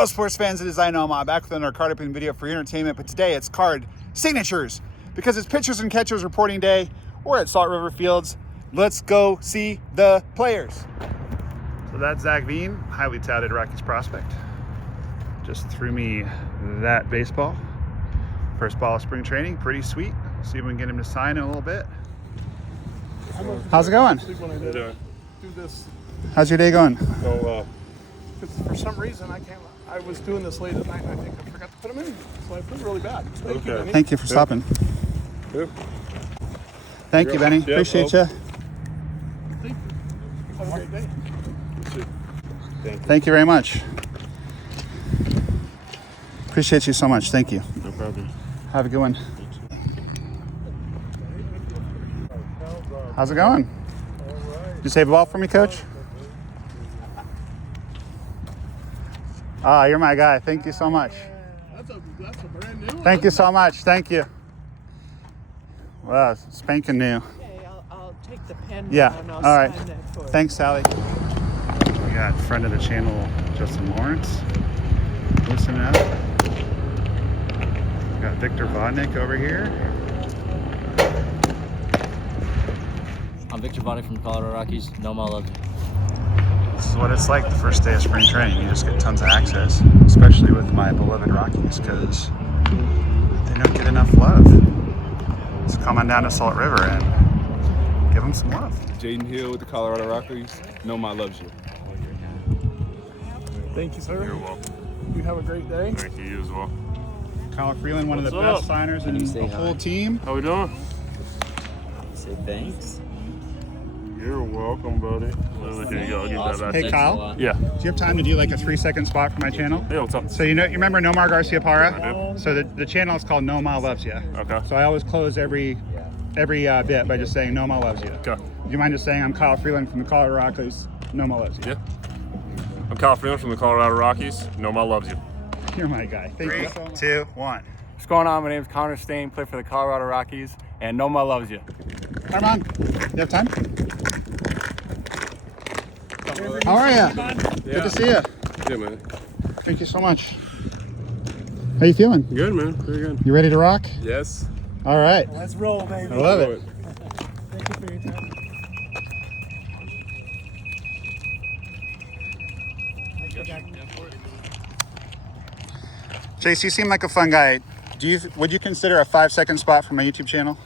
Hello sports fans, it is NOMAH back with another card opening video for your entertainment, but today it's card signatures because it's pitchers and catchers reporting day. We're at Salt River Fields. Let's go see the players. So that's Zach Veen, highly touted Rockies prospect. Just threw me that baseball. First ball of spring training, pretty sweet. See if we can get him to sign in a little bit. How's it going? How's your day going? So, For some reason, I was doing this late at night, and I think I forgot to put them in. So I feel really bad. Thank you, Benny. Thank you for stopping. yeah. Thank you, Benny. Yeah, Appreciate you. Thank you. Have a great day. Thank you very much. Appreciate you so much. Thank you. No problem. Have a good one. How's it going? Did you save a ball for me, Coach? Ah, you're my guy. Thank you so much. That's a brand new one. Thank you so much. Thank you. Wow, spanking new. Okay, I'll take the pen Yeah, and I'll all right. sign that for you. Thanks, Sally. We got friend of the channel, Justin Lawrence, listening up. We got Victor Vodnik over here. I'm Victor Vodnik from the Colorado Rockies. NOMAH loves you. This is what it's like the first day of spring training. You just get tons of access, especially with my beloved Rockies, because they don't get enough love. So come on down to Salt River and give them some love. Jaden Hill with the Colorado Rockies. NOMAH loves you. Thank you, sir. You're welcome. You have a great day. Thank you, you as well. Kyle Freeland, one of the What's best signers in you the say whole hi? team. How we doing? Say thanks. You're welcome, buddy. Here you go. I'll give Awesome. that Hey, back. Kyle. Yeah. Do you have time to do like a 3-second spot for my channel? Hey, what's up? So you remember Nomar Garcia Parra? I So the channel is called NOMAH Loves You. Okay. So I always close every bit by just saying NOMAH Loves You. Okay. Do you mind just saying I'm Kyle Freeland from the Colorado Rockies? NOMAH Loves You. Yeah. I'm Kyle Freeland from the Colorado Rockies. NOMAH loves you. You're my guy. Thank you so much. 3, 2, 1. What's going on? My name is Connor Stain, play for the Colorado Rockies, and NOMAH loves you. Armand, you have time? How are you? Good to see you. Good, man. Thank you so much. How you feeling? Good, man. Very good. You ready to rock? Yes. All right. Let's roll, baby. I love it. Thank you for your time. Chase, you seem like a fun guy. Would you consider a 5-second spot for my YouTube channel?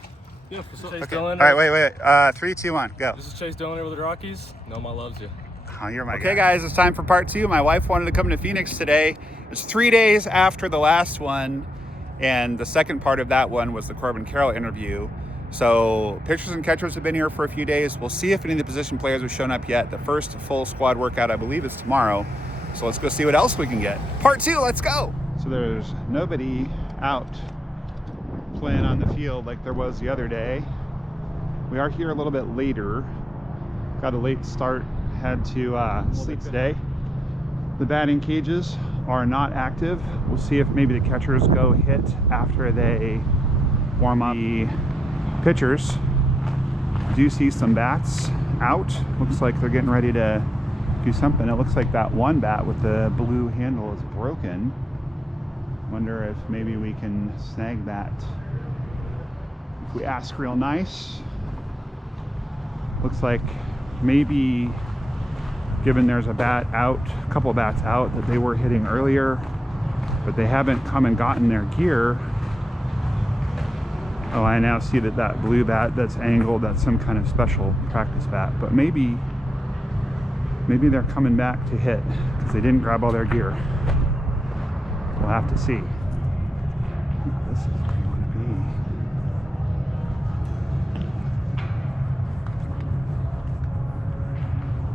Yeah, Chase All Dillon. right, wait. 3, 2, 1, go. This is Chase Dillon with the Rockies. NOMAH loves you. Oh, you're my guy. Okay, guys, it's time for part 2. My wife wanted to come to Phoenix today. It's 3 days after the last one, and the second part of that one was the Corbin Carroll interview. So pitchers and catchers have been here for a few days. We'll see if any of the position players have shown up yet. The first full squad workout, I believe, is tomorrow. So let's go see what else we can get. Part 2, let's go. So there's nobody out playing on the field like there was the other day. We are here a little bit later. Got a late start, had to sleep today. The batting cages are not active. We'll see if maybe the catchers go hit after they warm up. The pitchers do see some bats out. Looks like they're getting ready to do something. It looks like that one bat with the blue handle is broken. Wonder if maybe we can snag that if we ask real nice. Looks like maybe, given there's a bat out, a couple of bats out that they were hitting earlier, but they haven't come and gotten their gear. Oh, I now see that blue bat that's angled, that's some kind of special practice bat, but maybe they're coming back to hit because they didn't grab all their gear. We'll have to see. This is where you want to be.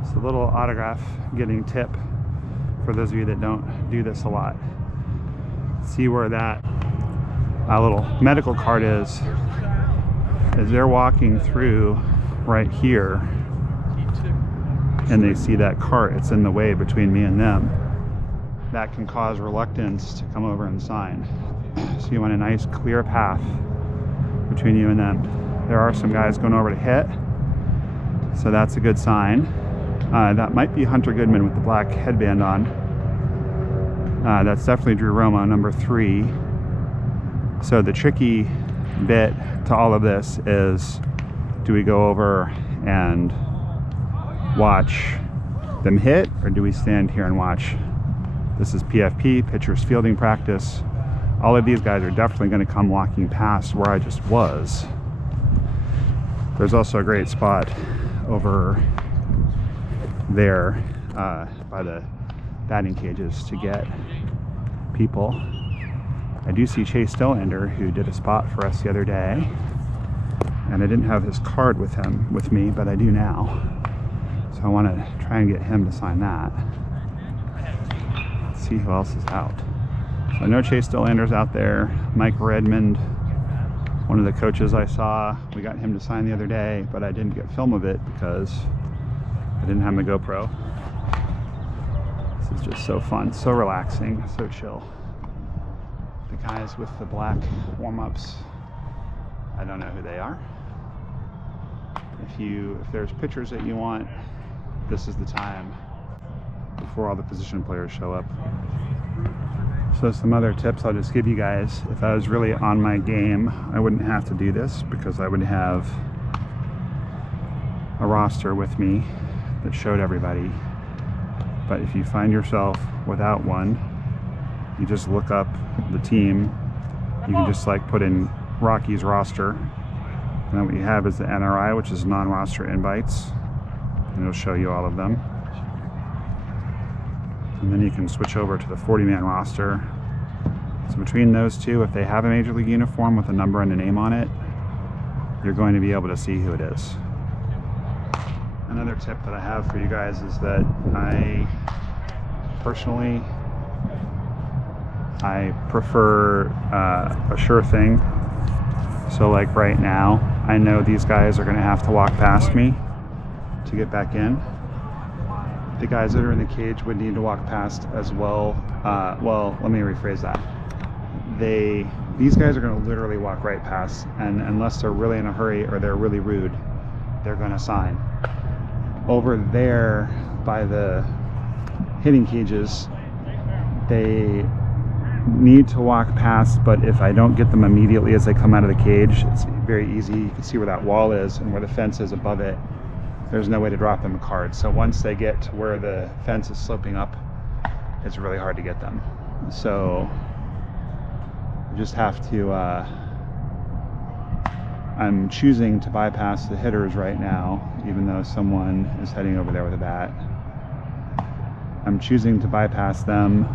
It's a little autograph getting tip for those of you that don't do this a lot. See where that little medical card is. As they're walking through right here and they see that cart, it's in the way between me and them. That can cause reluctance to come over and sign. So you want a nice clear path between you and them. There are some guys going over to hit, so that's a good sign. That might be Hunter Goodman with the black headband on. That's definitely Drew Roma, number 3. So the tricky bit to all of this is, do we go over and watch them hit, or do we stand here and watch? This is PFP, pitcher's fielding practice. All of these guys are definitely going to come walking past where I just was. There's also a great spot over there by the batting cages to get people. I do see Chase Stillander, who did a spot for us the other day, and I didn't have his card with me, but I do now. So I want to try and get him to sign that. Let's see who else is out. So I know Chase Stillander's out there. Mike Redmond, one of the coaches I saw, we got him to sign the other day, but I didn't get film of it because I didn't have my GoPro. This is just so fun, so relaxing, so chill. The guys with the black warm-ups, I don't know who they are. If there's pictures that you want, this is the time before all the position players show up. So some other tips I'll just give you guys. If I was really on my game, I wouldn't have to do this because I would have a roster with me that showed everybody. But if you find yourself without one, you just look up the team. You can just like put in Rockies roster, and then what you have is the NRI, which is non-roster invites, and it'll show you all of them. And then you can switch over to the 40-man roster. So between those two, if they have a major league uniform with a number and a name on it, you're going to be able to see who it is. Another tip that I have for you guys is that I personally prefer a sure thing. So like right now, I know these guys are going to have to walk past me to get back in. The guys that are in the cage would need to walk past as well. Well, let me rephrase that. These guys are going to literally walk right past, and unless they're really in a hurry or they're really rude, they're going to sign. Over there by the hitting cages, they need to walk past, but if I don't get them immediately as they come out of the cage, it's very easy. You can see where that wall is and where the fence is above it. There's no way to drop them a card. So once they get to where the fence is sloping up, it's really hard to get them. So you just have to, I'm choosing to bypass the hitters right now, even though someone is heading over there with a bat. I'm choosing to bypass them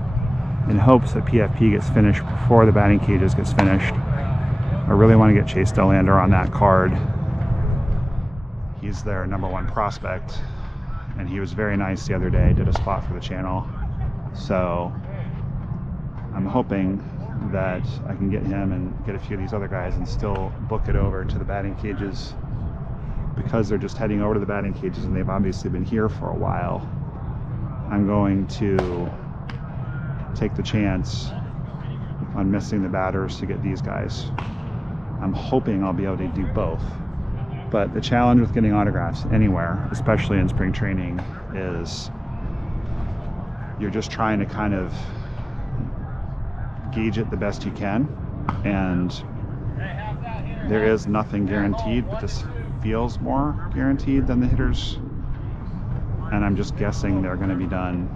in hopes that PFP gets finished before the batting cages gets finished. I really want to get Chase Stillander on that card. He's their #1 prospect, and he was very nice the other day, did a spot for the channel. So I'm hoping that I can get him and get a few of these other guys and still book it over to the batting cages, because they're just heading over to the batting cages and they've obviously been here for a while. I'm going to take the chance on missing the batters to get these guys. I'm hoping I'll be able to do both. But the challenge with getting autographs anywhere, especially in spring training, is you're just trying to kind of gauge it the best you can. And there is nothing guaranteed, but this feels more guaranteed than the hitters. And I'm just guessing they're going to be done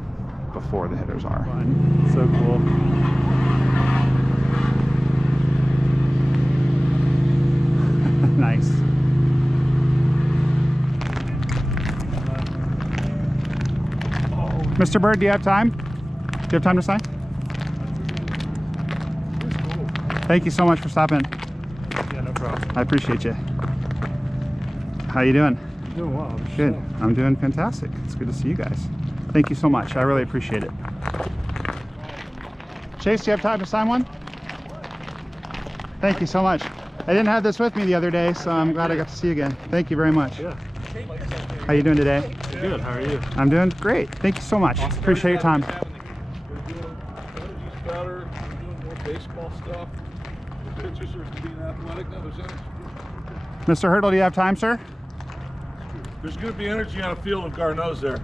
before the hitters are. So cool. Nice. Mr. Bird, do you have time? Do you have time to sign? Thank you so much for stopping. Yeah, no problem. I appreciate you. How you doing? Doing well. Good. I'm doing fantastic. It's good to see you guys. Thank you so much. I really appreciate it. Chase, do you have time to sign one? Thank you so much. I didn't have this with me the other day, so I'm glad I got to see you again. Thank you very much. Yeah. How you doing today? Good. How are you? I'm doing great. Thank you so much. Appreciate your time. We're doing better. We're doing more baseball stuff. The pitchers are being athletic now. Mr. Hurdle, do you have time, sir? There's going to be energy on a field of Garneau's there.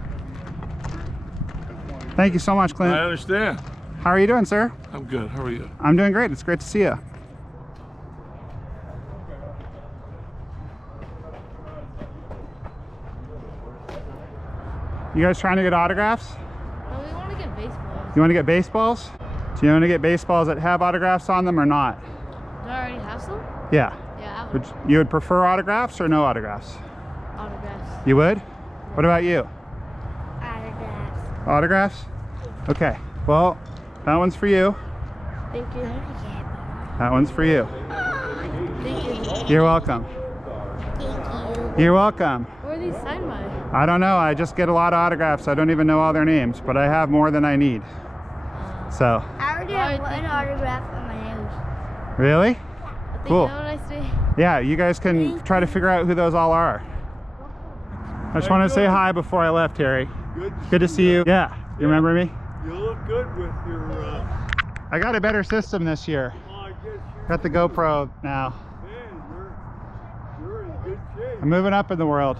Thank you so much, Clint. I understand. How are you doing, sir? I'm good. How are you? I'm doing great. It's great to see you. You guys trying to get autographs? No, we want to get baseballs. You want to get baseballs? Do you want to get baseballs that have autographs on them or not? Do I already have some? Yeah. Yeah, I Would would. you would prefer autographs or no autographs? Autographs. You would? What about you? Autographs. Autographs? Okay. Well, that one's for you. Thank you. That one's for you. Thank you. You're welcome. Thank You're welcome. Who are these signed by? I don't know. I just get a lot of autographs. I don't even know all their names, but I have more than I need. So. I already have one autograph on my nose. Really? Thank Cool. you. Have a nice day. Yeah, you guys can try to figure out who those all are. I just wanted to say hi before I left, Harry. Good to see you. Yeah, you remember me? You look good with your, I got a better system this year. I guess you, Got the GoPro now. man, you're in good shape. I'm moving up in the world.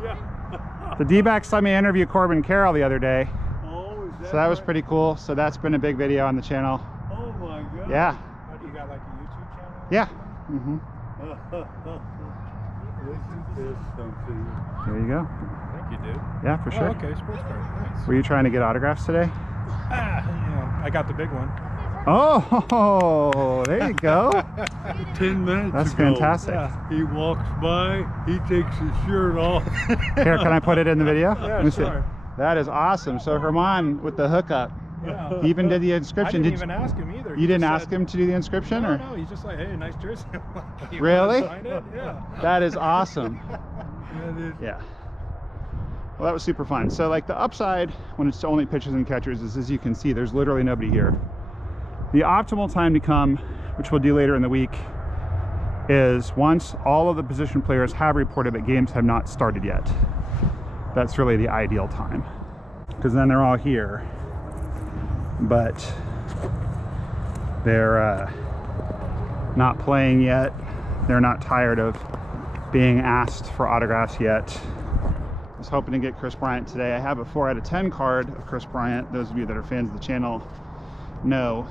Yeah. The D-backs let me interview Corbin Carroll the other day, Oh, is so that was right? pretty cool. So that's been a big video on the channel. Oh my God. Yeah. You got like a YouTube channel? Yeah. Mm-hmm. This is something. There you go. Thank you, dude. Yeah, for sure. Oh, okay, sports card. Nice. Were you trying to get autographs today? I got the big one. Oh, there you go. 10 minutes That's ago, fantastic. he walks by, he takes his shirt off. Here, can I put it in the video? Yeah, Let me see. sure. That is awesome. So Herman with the hookup. Yeah. He even did the I inscription. didn't even ask him either. You didn't ask him to do the inscription? No, Or? no, he's just like, hey, nice jersey. You Really? wanna sign it? Yeah. That is awesome. That is, Yeah. Well, that was super fun. So like the upside when it's only pitchers and catchers is, as you can see, there's literally nobody here. The optimal time to come, which we'll do later in the week, is once all of the position players have reported that games have not started yet. That's really the ideal time, because then they're all here, but they're not playing yet. They're not tired of being asked for autographs yet. I was hoping to get Chris Bryant today. I have a 4 out of 10 card of Chris Bryant. Those of you that are fans of the channel know.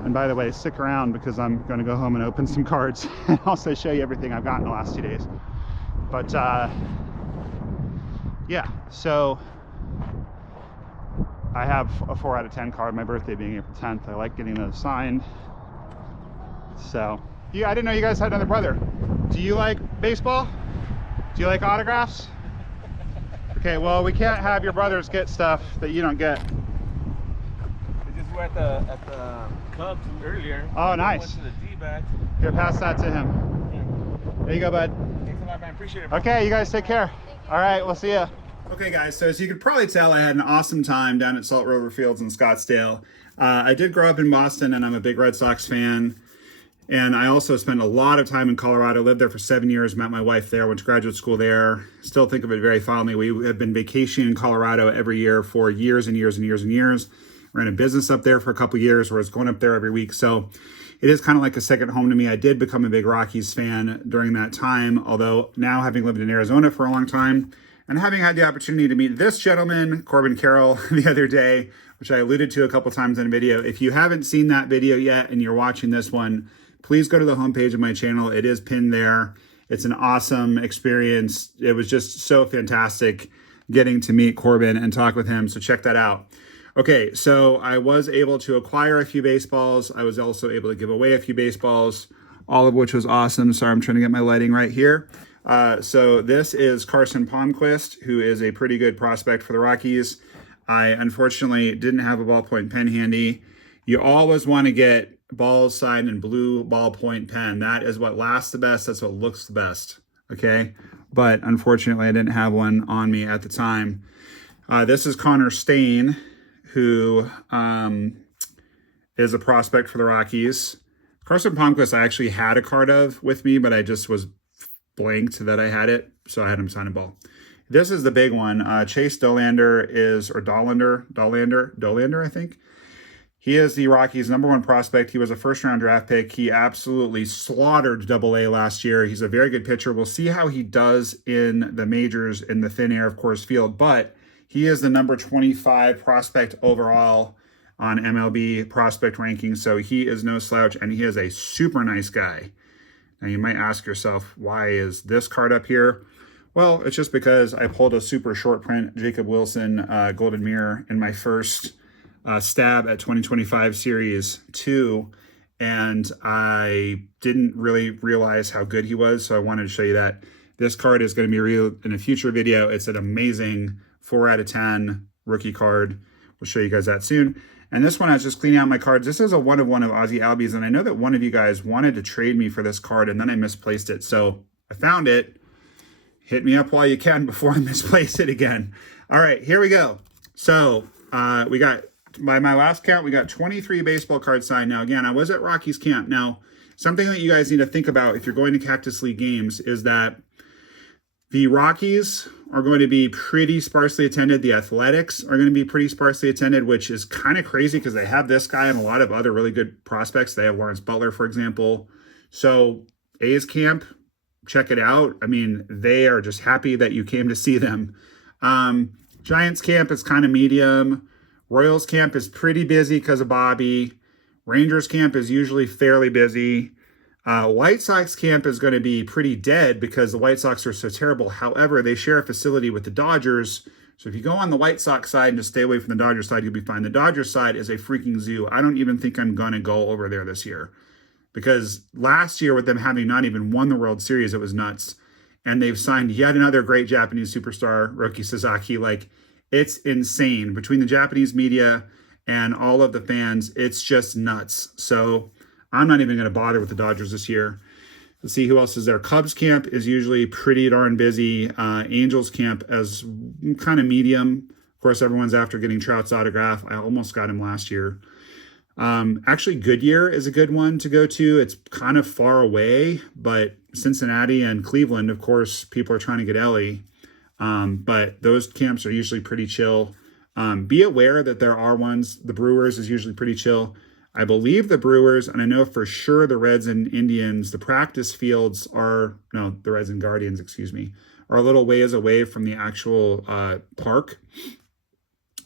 And by the way, stick around because I'm going to go home and open some cards and also show you everything I've gotten the last 2 days. But yeah, so I have a 4 out of 10 card, my birthday being April 10th. I like getting those signed. So, yeah, I didn't know you guys had another brother. Do you like baseball? Do you like autographs? Okay, well, we can't have your brothers get stuff that you don't get. We just were at the Cubs earlier. Oh, nice. Went to the D-backs. Here, pass that to him. There you go, bud. Thanks a lot, man. Appreciate it. Okay, you guys take care. All right, we'll see ya. Okay, guys, so as you could probably tell, I had an awesome time down at Salt River Fields in Scottsdale. I did grow up in Boston, and I'm a big Red Sox fan. And I also spent a lot of time in Colorado, lived there for 7 years, met my wife there, went to graduate school there. Still think of it very fondly. We have been vacationing in Colorado every year for years and years and years and years. Ran a business up there for a couple years where I was going up there every week. So it is kind of like a second home to me. I did become a big Rockies fan during that time, although now having lived in Arizona for a long time and having had the opportunity to meet this gentleman, Corbin Carroll, the other day, which I alluded to a couple times in a video. If you haven't seen that video yet and you're watching this one, please go to the homepage of my channel. It is pinned there. It's an awesome experience. It was just so fantastic getting to meet Corbin and talk with him. So check that out. Okay, so I was able to acquire a few baseballs. I was also able to give away a few baseballs, all of which was awesome. Sorry, I'm trying to get my lighting right here. So this is Carson Palmquist, who is a pretty good prospect for the Rockies. I unfortunately didn't have a ballpoint pen handy. You always want to get balls signed in blue ballpoint pen. That is what lasts the best. That's what looks the best. Okay. But unfortunately, I didn't have one on me at the time. This is Connor Stain, who is a prospect for the Rockies. Carson Palmquist, I actually had a card of with me, but I just was blanked that I had it. So I had him sign a ball. This is the big one. Chase Dollander Dollander, I think. He is the Rockies' #1 prospect. He was a first-round draft pick. He absolutely slaughtered AA last year. He's a very good pitcher. We'll see how he does in the majors in the thin air of Coors Field, but he is the #25 prospect overall on MLB prospect rankings. So he is no slouch, and he is a super nice guy. Now you might ask yourself, why is this card up here? Well, it's just because I pulled a super short print Jacob Wilson Golden Mirror in my first stab at 2025 Series 2, and I didn't really realize how good he was, so I wanted to show you that. This card is going to be reviewed in a future video. It's an amazing 4 out of 10 rookie card. We'll show you guys that soon. And this one, I was just cleaning out my cards. This is a 1/1 of Ozzie Albies, and I know that one of you guys wanted to trade me for this card, and then I misplaced it. So I found it. Hit me up while you can before I misplace it again. All right, here we go. So we got, by my last count, we got 23 baseball cards signed. Now, again, I was at Rockies camp. Now, something that you guys need to think about if you're going to Cactus League games is that the Rockies are going to be pretty sparsely attended. The Athletics are going to be pretty sparsely attended, which is kind of crazy because they have this guy and a lot of other really good prospects. They have Lawrence Butler, for example. So A's camp, check it out. I mean, they are just happy that you came to see them. Giants camp is kind of medium. Royals camp is pretty busy because of Bobby. Rangers camp is usually fairly busy. White Sox camp is going to be pretty dead because the White Sox are so terrible. However, they share a facility with the Dodgers. So if you go on the White Sox side and just stay away from the Dodgers side, you'll be fine. The Dodgers side is a freaking zoo. I don't even think I'm going to go over there this year because last year with them having not even won the World Series, it was nuts. And they've signed yet another great Japanese superstar, Roki Sasaki. Like, it's insane. Between the Japanese media and all of the fans, it's just nuts. So I'm not even going to bother with the Dodgers this year. Let's see who else is there. Cubs camp is usually pretty darn busy. Angels camp as kind of medium. Of course, everyone's after getting Trout's autograph. I almost got him last year. Actually, Goodyear is a good one to go to. It's kind of far away, but Cincinnati and Cleveland, of course, people are trying to get Ellie. But those camps are usually pretty chill. Be aware that there are ones. The Brewers is usually pretty chill. I believe the Brewers, and I know for sure the Reds and Indians, the practice fields are, no, the Reds and Guardians, excuse me, are a little ways away from the actual park.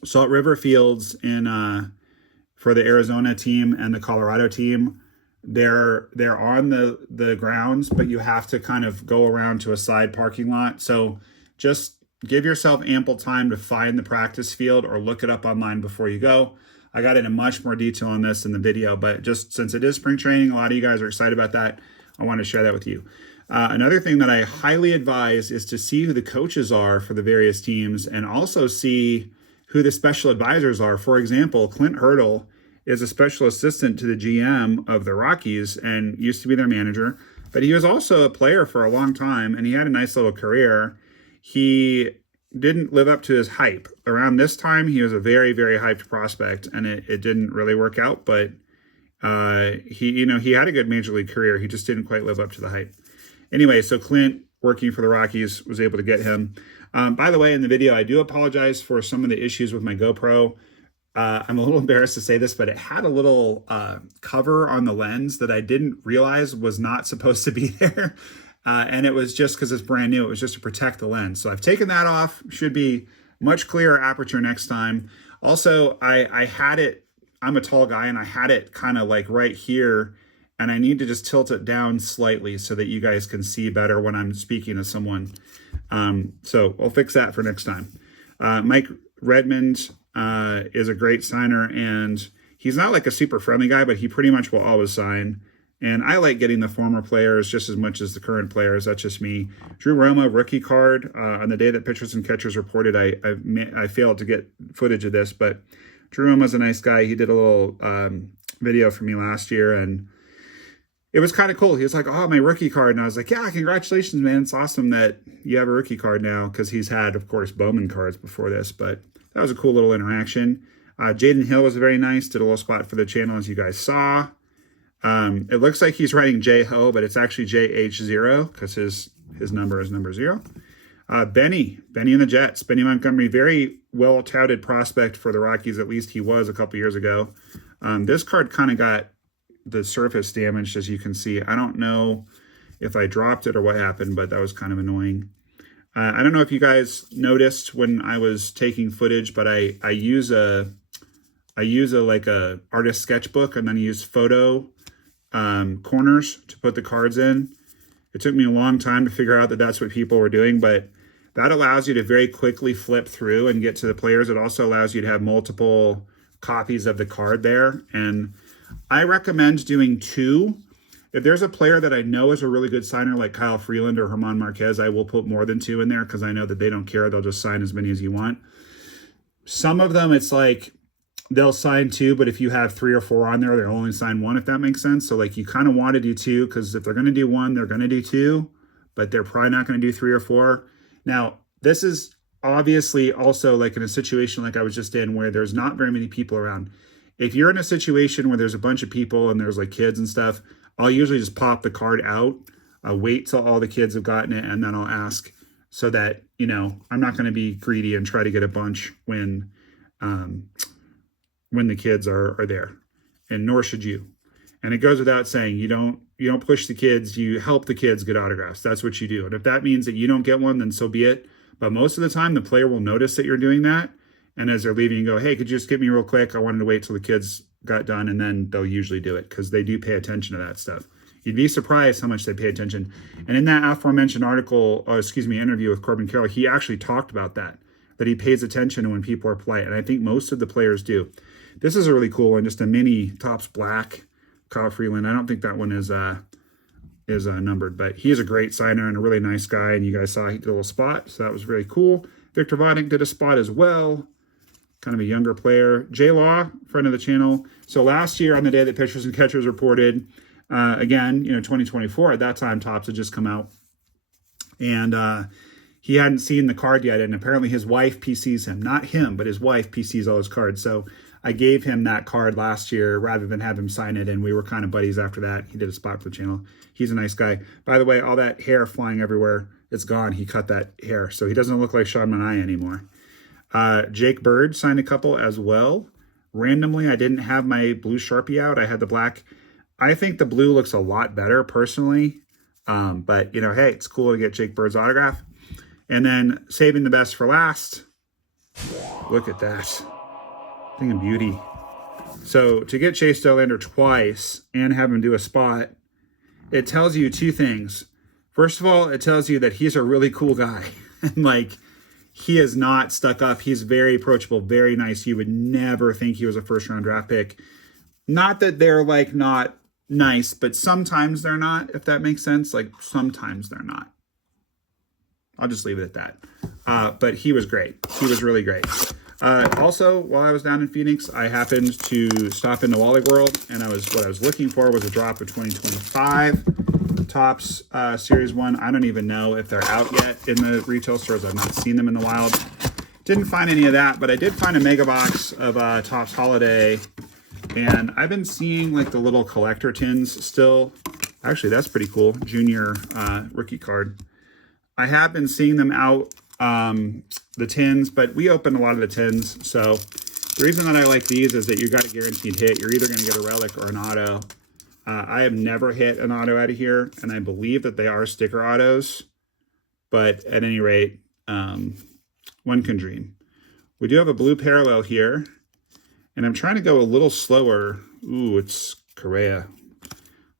Salt River Fields for the Arizona team and the Colorado team, they're on the grounds, but you have to kind of go around to a side parking lot. So just give yourself ample time to find the practice field or look it up online before you go. I got into much more detail on this in the video, but just since it is spring training, a lot of you guys are excited about that. I want to share that with you. Another thing that I highly advise is to see who the coaches are for the various teams and also see who the special advisors are. For example, Clint Hurdle is a special assistant to the GM of the Rockies and used to be their manager, but he was also a player for a long time and he had a nice little career. He didn't live up to his hype. Around this time, he was a very, very hyped prospect, and it didn't really work out, but he had a good major league career. He just didn't quite live up to the hype. Anyway, so Clint, working for the Rockies, was able to get him. By the way, in the video, I do apologize for some of the issues with my GoPro. I'm a little embarrassed to say this, but it had a little cover on the lens that I didn't realize was not supposed to be there. And it was just because it's brand new. It was just to protect the lens. So I've taken that off. Should be much clearer aperture next time. Also, I had it, I'm a tall guy, and I had it kind of like right here. And I need to just tilt it down slightly so that you guys can see better when I'm speaking to someone. So I'll fix that for next time. Mike Redmond is a great signer, and he's not like a super friendly guy, but he pretty much will always sign. And I like getting the former players just as much as the current players. That's just me. Drew Roma, rookie card. On the day that pitchers and catchers reported, I failed to get footage of this, but Drew Roma's a nice guy. He did a little video for me last year, and it was kind of cool. He was like, oh, my rookie card. And I was like, yeah, congratulations, man. It's awesome that you have a rookie card now, because he's had, of course, Bowman cards before this, but that was a cool little interaction. Jaden Hill was very nice. Did a little spot for the channel, as you guys saw. It looks like he's writing J-Ho, but it's actually JH0 because his number is number 0. Benny and the Jets. Benny Montgomery, very well-touted prospect for the Rockies. At least he was a couple years ago. This card kind of got the surface damaged, as you can see. I don't know if I dropped it or what happened, but that was kind of annoying. I don't know if you guys noticed when I was taking footage, but I use a I use like a artist sketchbook, and then I use photo corners to put the cards in. It took me a long time to figure out that that's what people were doing, but that allows you to very quickly flip through and get to the players. It also allows you to have multiple copies of the card there. And I recommend doing 2. If there's a player that I know is a really good signer like Kyle Freeland or German Marquez, I will put more than 2 in there because I know that they don't care. They'll just sign as many as you want. Some of them, it's like they'll sign 2, but if you have 3 or 4 on there, they'll only sign 1, if that makes sense. So like you kind of want to do 2 because if they're going to do 1, they're going to do 2, but they're probably not going to do 3 or 4. Now, this is obviously also like in a situation like I was just in where there's not very many people around. If you're in a situation where there's a bunch of people and there's like kids and stuff, I'll usually just pop the card out. I'll wait till all the kids have gotten it, and then I'll ask so that, you know, I'm not going to be greedy and try to get a bunch when the kids are there, and nor should you. And it goes without saying, you don't push the kids, you help the kids get autographs. That's what you do. And if that means that you don't get one, then so be it. But most of the time, the player will notice that you're doing that. And as they're leaving, you go, hey, could you just get me real quick? I wanted to wait till the kids got done. And then they'll usually do it because they do pay attention to that stuff. You'd be surprised how much they pay attention. And in that aforementioned interview with Corbin Carroll, he actually talked about that he pays attention when people are polite. And I think most of the players do. This is a really cool one, just a mini Topps Black Kyle Freeland. I don't think that one is numbered, but he is a great signer and a really nice guy. And you guys saw he did a little spot, so that was very cool. Victor Vodnik did a spot as well. Kind of a younger player. J Law, friend of the channel. So last year on the day that pitchers and catchers reported, again, 2024, at that time Topps had just come out. And he hadn't seen the card yet. And apparently his wife PCs him. Not him, but his wife PCs all his cards. So I gave him that card last year rather than have him sign it. And we were kind of buddies after that. He did a spot for the channel. He's a nice guy. By the way, all that hair flying everywhere, it's gone. He cut that hair. So he doesn't look like Sean Manaea anymore. Jake Bird signed a couple as well. Randomly, I didn't have my blue Sharpie out. I had the black. I think the blue looks a lot better personally. But, hey, it's cool to get Jake Bird's autograph. And then saving the best for last. Look at that. Thing of beauty. So to get Chase Dollander twice and have him do a spot, it tells you 2 things. First of all, it tells you that he's a really cool guy. And he is not stuck up. He's very approachable, very nice. You would never think he was a first-round draft pick. Not that they're not nice, but sometimes they're not, if that makes sense. Sometimes they're not. I'll just leave it at that. But he was great. He was really great. Also, while I was down in Phoenix, I happened to stop into Wally World, and what I was looking for was a drop of 2025 Topps Series 1. I don't even know if they're out yet in the retail stores. I've not seen them in the wild. Didn't find any of that, but I did find a mega box of Topps Holiday, and I've been seeing the little collector tins still. Actually, that's pretty cool. Junior rookie card. I have been seeing them out, the tins, but we open a lot of the tins. So the reason that I like these is that you got a guaranteed hit. You're either going to get a relic or an auto. I have never hit an auto out of here, and I believe that they are sticker autos. But at any rate, one can dream. We do have a blue parallel here, and I'm trying to go a little slower. Ooh, it's Correa.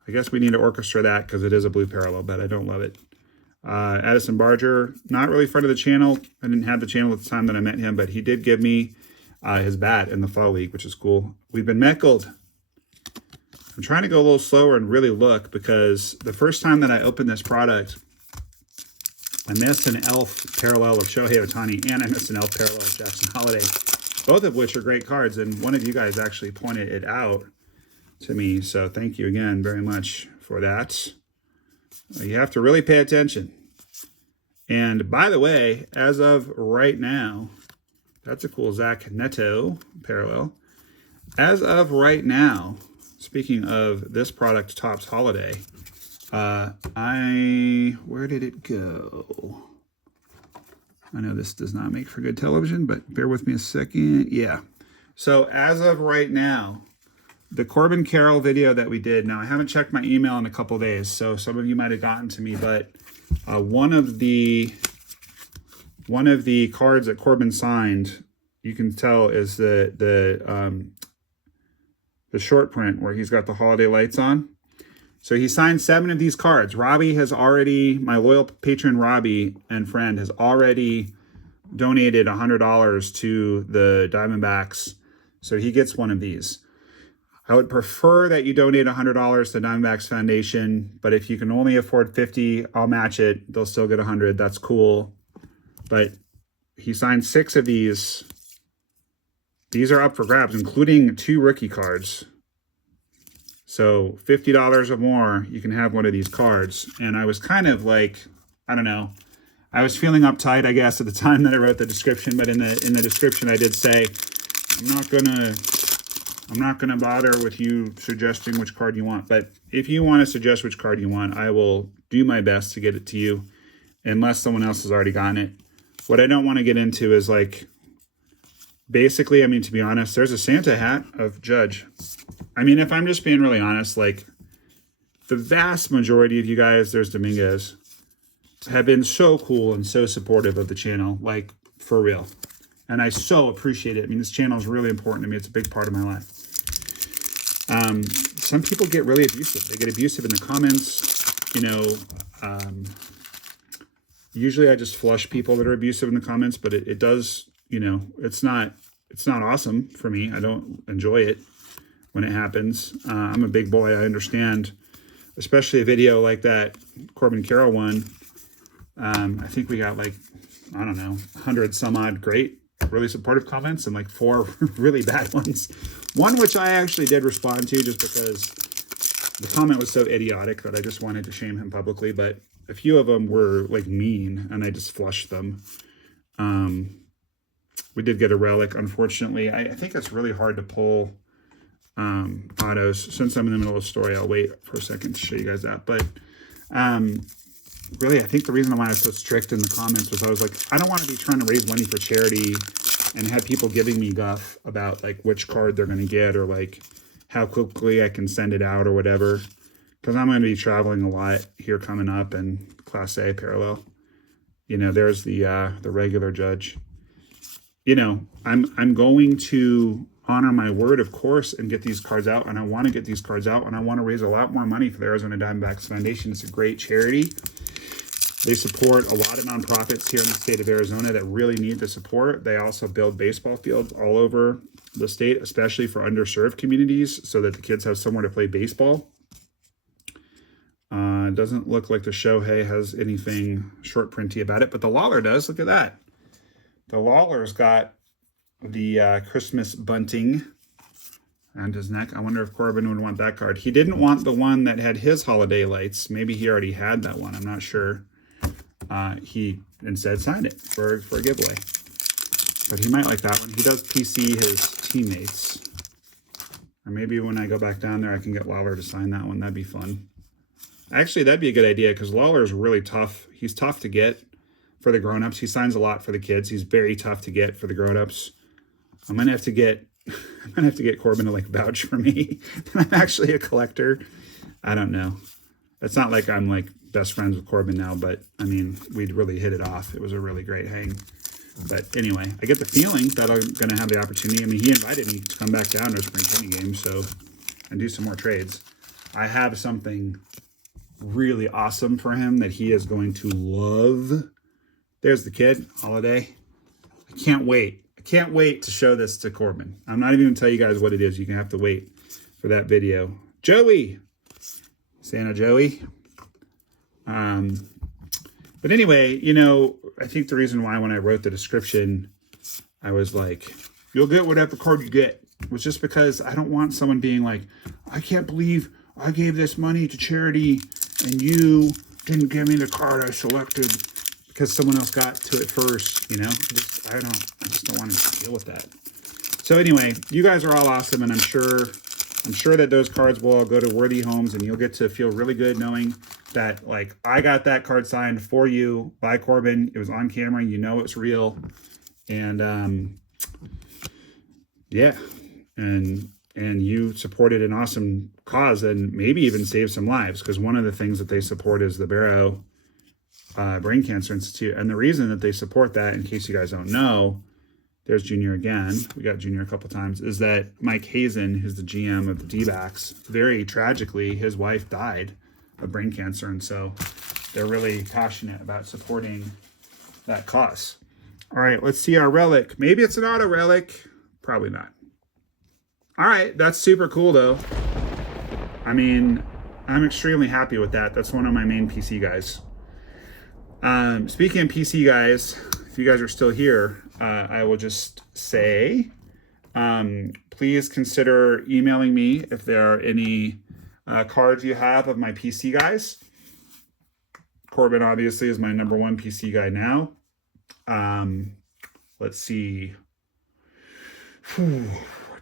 I guess we need to orchestra that because it is a blue parallel, but I don't love it. Addison Barger, not really friend of the channel. I didn't have the channel at the time that I met him, but he did give me his bat in the fall league, which is cool. We've been meckled. I'm trying to go a little slower and really look because the first time that I opened this product, I missed an elf parallel of Shohei Ohtani and I missed an elf parallel of Jackson Holiday, both of which are great cards. And one of you guys actually pointed it out to me. So thank you again very much for that. You have to really pay attention. And by the way, as of right now, that's a cool Zach Neto parallel. As of right now, speaking of this product, Topps Holiday, where did it go? I know this does not make for good television, but bear with me a second. Yeah. So as of right now, the Corbin Carroll video that we did, now I haven't checked my email in a couple days, so some of you might have gotten to me, but one of the cards that Corbin signed, you can tell is the the short print where he's got the holiday lights on. So he signed 7 of these cards. Robbie has already, my loyal patron Robbie and friend, has already donated $100 to the Diamondbacks. So he gets one of these. I would prefer that you donate $100 to the Diamondbacks Foundation, but if you can only afford 50, I'll match it. They'll still get 100. That's cool. But he signed 6 of these. These are up for grabs, including 2 rookie cards. So $50 or more, you can have one of these cards. And I was kind of like, I don't know. I was feeling uptight, I guess, at the time that I wrote the description. But in the description, I did say, I'm not gonna bother with you suggesting which card you want. But if you want to suggest which card you want, I will do my best to get it to you, unless someone else has already gotten it. What I don't want to get into is like, basically, I mean, to be honest, there's a Santa hat of Judge. I mean, if I'm just being really honest, like the vast majority of you guys, there's Dominguez, have been so cool and so supportive of the channel, like for real. And I so appreciate it. I mean, this channel is really important to me. It's a big part of my life. Some people get really abusive. They get abusive in the comments. You know, usually I just flush people that are abusive in the comments, but it does, you know, it's not awesome for me. I don't enjoy it when it happens. I'm a big boy. I understand, especially a video like that Corbin Carroll one. I think we got like, I don't know, 100 some odd great, really supportive comments and like 4 really bad ones. One which I actually did respond to just because the comment was so idiotic that I just wanted to shame him publicly. But a few of them were like mean and I just flushed them. We did get a relic, unfortunately. I think it's really hard to pull autos. Since I'm in the middle of the story, I'll wait for a second to show you guys that. But really, I think the reason why I was so strict in the comments was I was like, I don't want to be trying to raise money for charity and have people giving me guff about like which card they're going to get or like how quickly I can send it out or whatever. Because I'm going to be traveling a lot here coming up and Class A parallel. You know, there's the regular Judge. You know, I'm going to honor my word, of course, and get these cards out. And I want to get these cards out, and I want to raise a lot more money for the Arizona Diamondbacks Foundation. It's a great charity. They support a lot of nonprofits here in the state of Arizona that really need the support. They also build baseball fields all over the state, especially for underserved communities, so that the kids have somewhere to play baseball. It doesn't look like the Shohei has anything short printy about it, but the Lawler does. Look at that. The Lawler's got the Christmas bunting on his neck. I wonder if Corbin would want that card. He didn't want the one that had his holiday lights. Maybe he already had that one. I'm not sure. He instead signed it for a giveaway. But he might like that one. He does PC his teammates. Or maybe when I go back down there, I can get Lawler to sign that one. That'd be fun. Actually, that'd be a good idea because Lawler's really tough. He's tough to get for the grown-ups. He signs a lot for the kids. He's very tough to get for the grown-ups. I'm gonna have to get Corbin to like vouch for me. I'm actually a collector. I don't know. It's not like I'm like best friends with Corbin now, but I mean, we'd really hit it off. It was a really great hang. But anyway, I get the feeling that I'm gonna have the opportunity. I mean, he invited me to come back down to a spring training game, so and do some more trades. I have something really awesome for him that he is going to love. There's the kid, Holiday. I can't wait. I can't wait to show this to Corbin. I'm not even going to tell you guys what it is. You're going to have to wait for that video. Joey. Santa Joey. But anyway, you know, I think the reason why when I wrote the description, I was like, you'll get whatever card you get, was just because I don't want someone being like, I can't believe I gave this money to charity and you didn't give me the card I selected because someone else got to it first, you know? I just don't want to deal with that. So anyway, you guys are all awesome, and I'm sure that those cards will all go to worthy homes, and you'll get to feel really good knowing that, like, I got that card signed for you by Corbin. It was on camera. You know it's real. And, yeah. And you supported an awesome cause and maybe even saved some lives, because one of the things that they support is the Barrow Brain Cancer Institute. And the reason that they support that, in case you guys don't know, there's Junior again. We got Junior a couple times. Is that Mike Hazen, who's the GM of the D-backs, very tragically, his wife died of brain cancer. And so they're really passionate about supporting that cause. All right, let's see our relic. Maybe it's an auto relic. Probably not. All right, that's super cool though. I mean, I'm extremely happy with that. That's one of my main PC guys. Speaking of PC guys, if you guys are still here, I will just say, please consider emailing me if there are any cards you have of my PC guys. Corbin obviously is my #1 PC guy now. Let's see.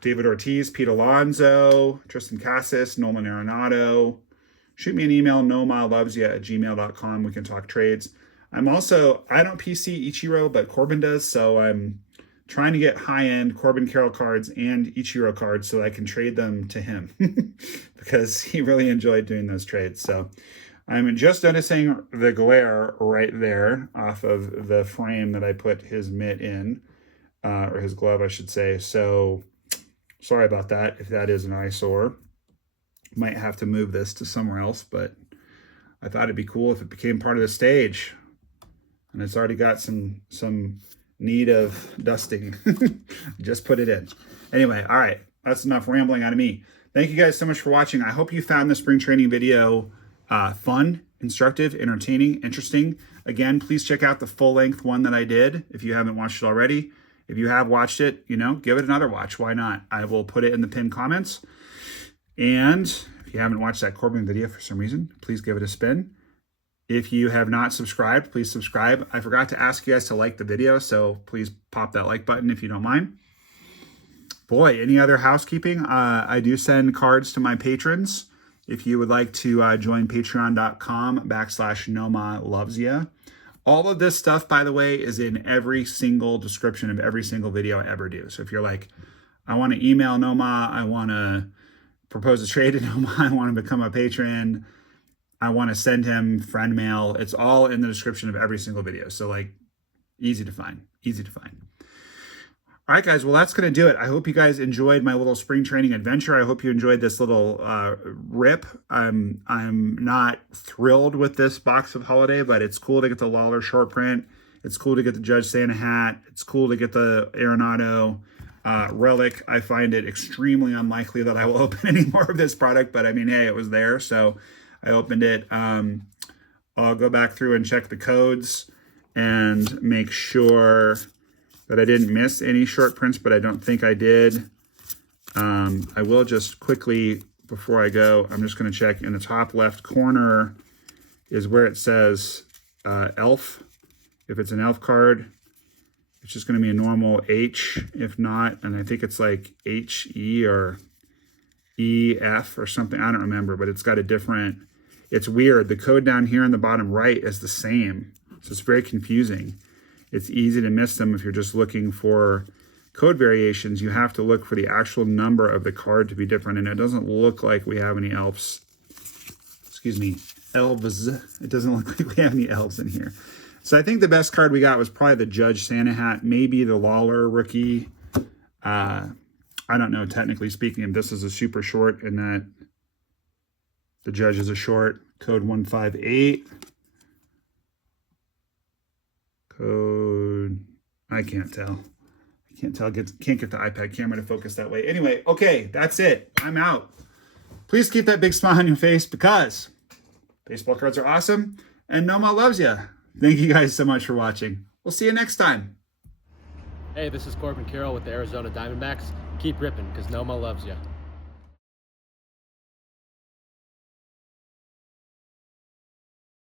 David Ortiz, Pete Alonso, Tristan Cassis, Nolan Arenado. Shoot me an email, nomahlovesyou@gmail.com. We can talk trades. I don't PC Ichiro, but Corbin does, so I'm trying to get high-end Corbin Carroll cards and Ichiro cards so I can trade them to him because he really enjoyed doing those trades. So I'm just noticing the glare right there off of the frame that I put his mitt in, or his glove, I should say. So sorry about that if that is an eyesore. Might have to move this to somewhere else, but I thought it'd be cool if it became part of the stage. And it's already got some need of dusting. Just put it in. Anyway, all right. That's enough rambling out of me. Thank you guys so much for watching. I hope you found the spring training video fun, instructive, entertaining, interesting. Again, please check out the full-length one that I did if you haven't watched it already. If you have watched it, give it another watch. Why not? I will put it in the pinned comments. And if you haven't watched that Corbin video for some reason, please give it a spin. If you have not subscribed, please subscribe. I forgot to ask you guys to like the video, so please pop that like button if you don't mind. Boy, any other housekeeping? I do send cards to my patrons. If you would like to join patreon.com/NOMAHLovesYou. All of this stuff, by the way, is in every single description of every single video I ever do. So if you're like, I want to email NOMAH, I want to propose a trade to NOMAH, I want to become a patron, I want to send him friend mail. It's all in the description of every single video. So like, easy to find, easy to find. All right, guys, well, that's going to do it. I hope you guys enjoyed my little spring training adventure. I hope you enjoyed this little rip. I'm not thrilled with this box of Holiday, but it's cool to get the Lawler short print. It's cool to get the Judge Santa hat. It's cool to get the Arenado relic. I find it extremely unlikely that I will open any more of this product, but I mean, hey, it was there, so I opened it. I'll go back through and check the codes and make sure that I didn't miss any short prints, but I don't think I did. I will just quickly, before I go, I'm just going to check in the top left corner is where it says ELF. If it's an ELF card, it's just going to be a normal H. If not, and I think it's like HE or EF or something. I don't remember, but it's got a different, it's weird. The code down here in the bottom right is the same. So it's very confusing. It's easy to miss them if you're just looking for code variations. You have to look for the actual number of the card to be different. And it doesn't look like we have any elves. Excuse me, elves. It doesn't look like we have any elves in here. So I think the best card we got was probably the Judge Santa hat, maybe the Lawler rookie. I don't know, technically speaking, if this is a super short and that the Judge is a short. Code 158. Code, I can't tell. I can't tell, can't get the iPad camera to focus that way. Anyway, okay, that's it. I'm out. Please keep that big smile on your face because baseball cards are awesome and NOMAH loves you. Thank you guys so much for watching. We'll see you next time. Hey, this is Corbin Carroll with the Arizona Diamondbacks. Keep ripping because NOMAH loves you.